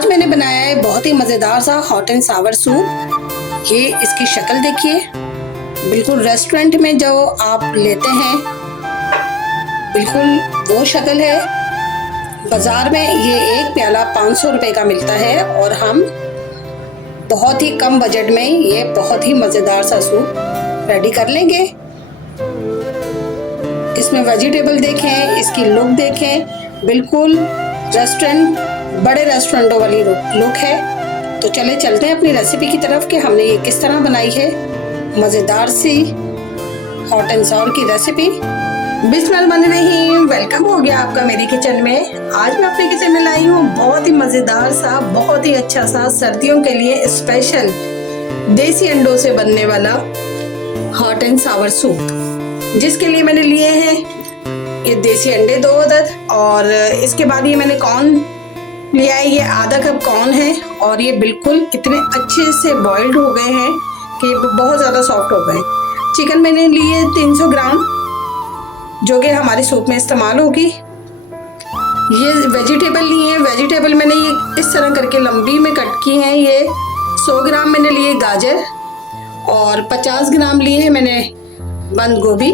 आज मैंने बनाया है बहुत ही मज़ेदार सा हॉट एंड सावर सूप। ये इसकी शक्ल देखिए, बिल्कुल रेस्टोरेंट में जो आप लेते हैं बिल्कुल वो शक्ल है। बाज़ार में ये एक प्याला 500 रुपये का मिलता है और हम बहुत ही कम बजट में ये बहुत ही मज़ेदार सा सूप रेडी कर लेंगे। इसमें वेजिटेबल देखें, इसकी लुक देखें, बिल्कुल बड़े रेस्टोरेंटों वाली लुक है। तो चलते हैं अपनी रेसिपी की तरफ कि हमने ये किस तरह बनाई है मज़ेदार सी हॉट एंड सावर की रेसिपी। बिस्मिल्लाहिर्रहमानिर्रहीम, वेलकम हो गया आपका मेरी किचन में। आज मैं अपने किचन में लाई हूँ बहुत ही मज़ेदार सा, बहुत ही अच्छा सा सर्दियों के लिए स्पेशल देसी अंडों से बनने वाला हॉट एंड सावर सूप, जिसके लिए मैंने लिए हैं ये देसी अंडे 2 अदद, और इसके बाद ये मैंने कॉर्न लिया है, ये आधा कप कॉर्न है और ये बिल्कुल इतने अच्छे से बॉइल्ड हो गए हैं कि बहुत ज़्यादा सॉफ्ट हो गए। चिकन मैंने लिए 300 ग्राम, जो कि हमारे सूप में इस्तेमाल होगी। ये वेजिटेबल लिए हैं, वेजिटेबल मैंने ये इस तरह करके लंबी में कट की हैं। ये 100 ग्राम मैंने लिए गाजर और 50 ग्राम लिए हैं मैंने बंद गोभी,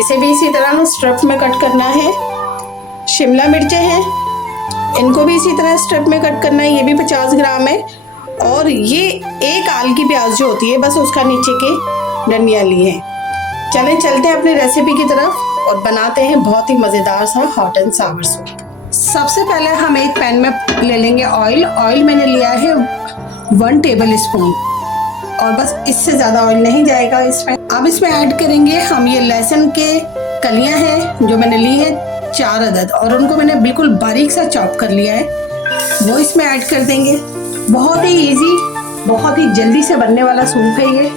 इसे भी इसी तरह स्ट्रप में कट करना है। शिमला मिर्चें हैं, इनको भी इसी तरह स्ट्रप में कट करना है, ये भी 50 ग्राम है। और ये एक आल की प्याज जो होती है, बस उसका नीचे के डंडियाँ लिए हैं। चलते हैं अपनी रेसिपी की तरफ और बनाते हैं बहुत ही मज़ेदार सा हॉट एंड सावर सूप। सबसे पहले हम एक पैन में ले लेंगे ऑयल मैंने लिया है 1 टेबल स्पून, और बस इससे ज़्यादा ऑयल नहीं जाएगा इसमें। अब इसमें ऐड करेंगे हम ये लहसुन के कलियां हैं जो मैंने ली है 4 अदद, और उनको मैंने बिल्कुल बारीक सा चॉप कर लिया है, वो इसमें ऐड कर देंगे। बहुत ही इजी, बहुत ही जल्दी से बनने वाला सूप है ये।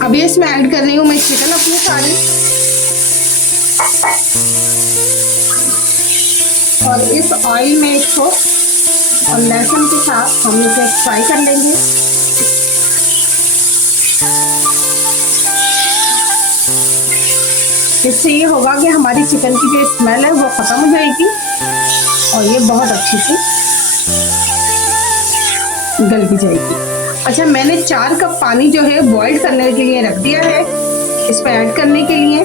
अभी इसमें ऐड कर रही हूँ मैं चिकन अपनी सारी, और इस ऑयल में इसको और लहसुन के साथ हम इसे फ्राई कर लेंगे। इससे ये होगा कि हमारी चिकन की जो स्मेल है वो ख़त्म हो जाएगी और ये बहुत अच्छी सी गल भी जाएगी। अच्छा, मैंने 4 कप पानी जो है बॉईल करने के लिए रख दिया है इसमें ऐड करने के लिए।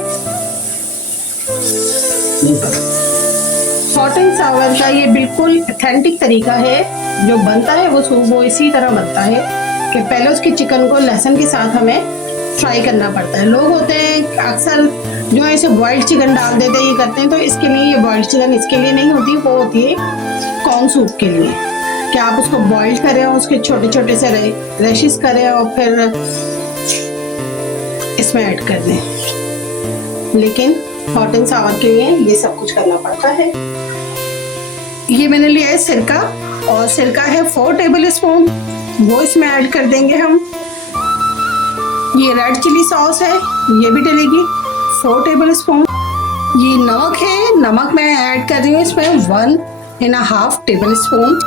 हॉट एंड सावर का ये बिल्कुल ऑथेंटिक तरीका है जो बनता है वो सूप, वो इसी तरह बनता है कि पहले उसकी चिकन को लहसुन के साथ हमें फ्राई करना पड़ता है। लोग होते हैं अक्सर जो है इसे बॉइल्ड चिकन डाल देते हैं, ये करते हैं, तो इसके लिए ये बॉइल्ड चिकन इसके लिए नहीं होती, वो होती है कॉर्न सूप के लिए, कि आप उसको बॉइल्ड करें और उसके छोटे छोटे से रैशेस करें और फिर इसमें ऐड कर दें। लेकिन हॉट एंड सावर के लिए ये सब कुछ करना पड़ता है। ये मैंने लिया है सिरका, और सिरका है 4 टेबल स्पून, वो इसमें ऐड कर देंगे हम। ये रेड चिली सॉस है, ये भी डलेगी 4 टेबल स्पून। ये नमक है, नमक मैं ऐड कर रही हूँ इसमें 1.5 टेबल स्पून,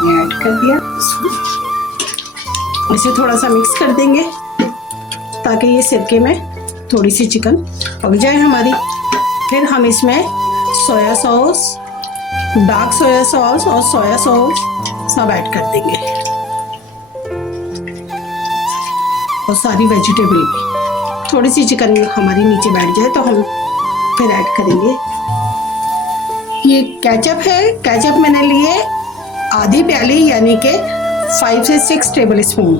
ये ऐड कर दिया। इसे थोड़ा सा मिक्स कर देंगे ताकि ये सिरके में थोड़ी सी चिकन पक जाए हमारी। फिर हम इसमें soya sauce, dark soya sauce और सोया सॉस सब ऐड कर देंगे, और सारी वेजिटेबल भी। थोड़ी सी चिकन हमारी नीचे बैठ जाए तो हम फिर ऐड करेंगे। ये केचप है, केचप मैंने लिए आधी प्याली, यानी कि 5 से 6 टेबल स्पून।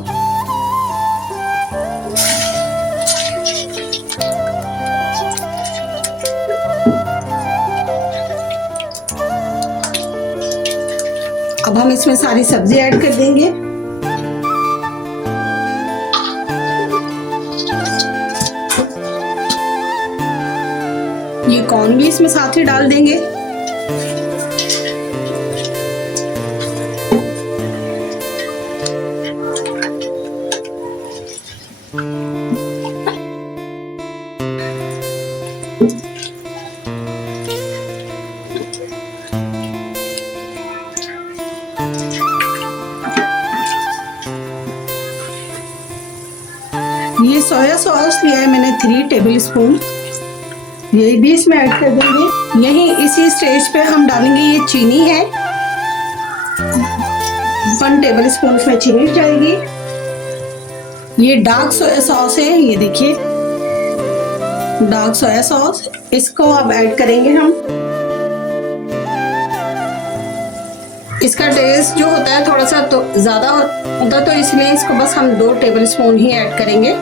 अब हम इसमें सारी सब्जी ऐड कर देंगे। ये कॉर्न भी इसमें साथ ही डाल देंगे। ये सोया सॉस लिया है मैंने 3 टेबल स्पून, ये भी इसमें ऐड कर देंगे। यहीं इसी स्टेज पे हम डालेंगे ये चीनी है, 1 टेबल स्पून इसमें चीनी जाएगी। ये डार्क सोया सॉस है, ये देखिए डार्क सोया सॉस, इसको अब ऐड करेंगे हम। इसका टेस्ट जो होता है थोड़ा सा तो ज़्यादा होता है, तो इसलिए इसको बस हम 2 टेबल स्पून ही ऐड करेंगे।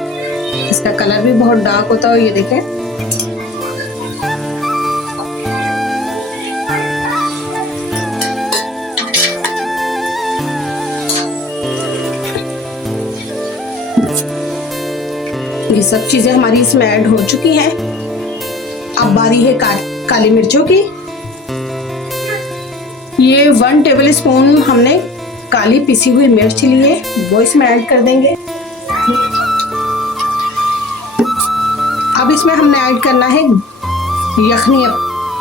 इसका कलर भी बहुत डार्क होता है, ये देखें। ये सब चीजें हमारी इसमें ऐड हो चुकी हैं। अब बारी है काली मिर्चों की। ये 1 टेबल स्पून हमने काली पिसी हुई मिर्च ली है, वो इसमें ऐड कर देंगे। अब इसमें हमने ऐड करना है यखनी,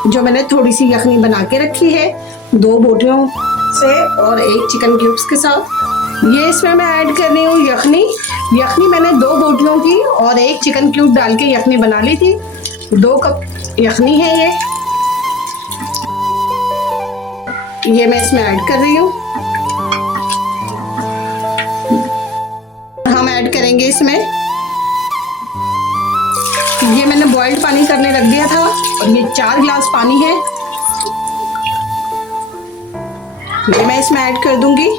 जो मैंने थोड़ी सी यखनी बना के रखी है 2 बोटियों से और 1 चिकन क्यूब्स के साथ। ये इसमें मैं ऐड कर रही हूँ यखनी मैंने 2 बोटियों की और 1 चिकन क्यूब डाल के यखनी बना ली थी। 2 कप यखनी है ये मैं इसमें ऐड कर रही हूँ। हम ऐड करेंगे इसमें, ये मैंने बॉइल्ड पानी करने रख दिया था और ये 4 गिलास पानी है, ये मैं इसमें ऐड कर दूंगी।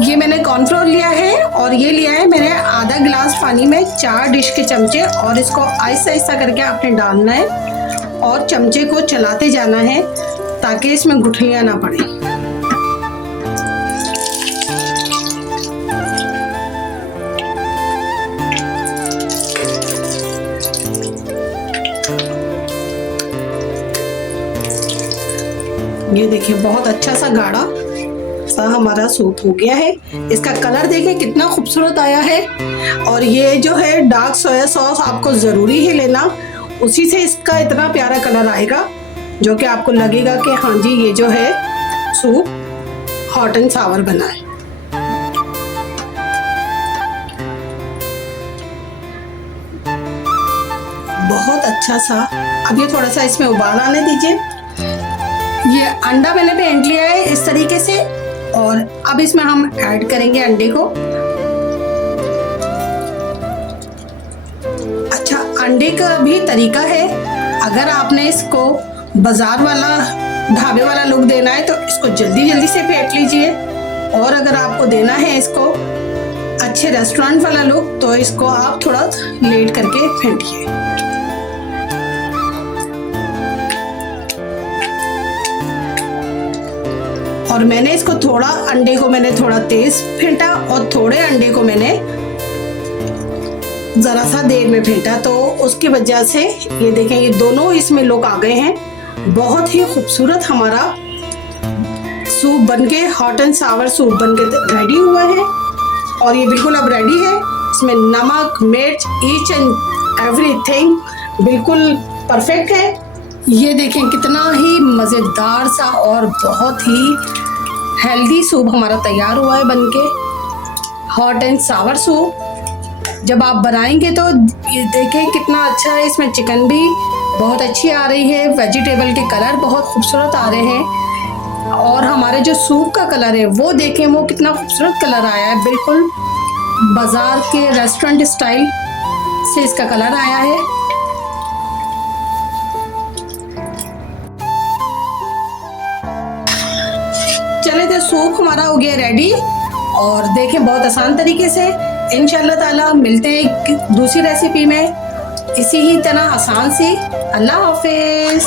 ये मैंने कॉर्नफ्लोर लिया है और ये लिया है मैंने आधा गिलास पानी में 4 डिश के चमचे, और इसको आहिस्ता आहिस्ता करके आपने डालना है और चमचे को चलाते जाना है ताकि इसमें गुठलियां ना पड़े। ये देखिए बहुत अच्छा सा गाढ़ा सा हमारा सूप हो गया है। इसका कलर देखिए कितना खूबसूरत आया है। और ये जो है डार्क सोया सॉस आपको ज़रूरी ही लेना, उसी से इसका इतना प्यारा कलर आएगा जो कि आपको लगेगा कि हाँ जी ये जो है सूप हॉट एंड सावर बना है। बहुत अच्छा सा। अब ये थोड़ा सा इसमें उबाल आने दीजिए। ये अंडा मैंने फेंट लिया है इस तरीके से, और अब इसमें हम ऐड करेंगे अंडे को। अच्छा, अंडे का भी तरीका है। अगर आपने इसको बाजार वाला ढाबे वाला लुक देना है तो इसको जल्दी जल्दी से फेंट लीजिए, और अगर आपको देना है इसको अच्छे रेस्टोरेंट वाला लुक तो इसको आप थोड़ा लेट करके फेंटिए। और मैंने इसको अंडे को मैंने थोड़ा तेज फेंटा और थोड़े अंडे को मैंने जरा सा देर में फेंटा, तो उसकी वजह से ये देखें ये दोनों इसमें लोग आ गए हैं। बहुत ही खूबसूरत हमारा सूप बनके, हॉट एंड सावर सूप बनके रेडी हुआ है। और ये बिल्कुल अब रेडी है। इसमें नमक, मिर्च, ईच एंड एवरीथिंग बिल्कुल परफेक्ट है। ये देखें कितना ही मज़ेदार सा और बहुत ही हेल्दी सूप हमारा तैयार हुआ है बनके, हॉट एंड सावर सूप। जब आप बनाएंगे तो ये देखें कितना अच्छा है। इसमें चिकन भी बहुत अच्छी आ रही है, वेजिटेबल के कलर बहुत खूबसूरत आ रहे हैं, और हमारे जो सूप का कलर है वो देखें वो कितना खूबसूरत कलर आया है। बिल्कुल बाजार के रेस्टोरेंट स्टाइल से इसका कलर आया है। चले तो सूप हमारा हो गया रेडी, और देखें बहुत आसान तरीके से। इंशाल्लाह ताला मिलते हैं दूसरी रेसिपी में इसी ही तरह आसान से। अल्लाह हाफिज।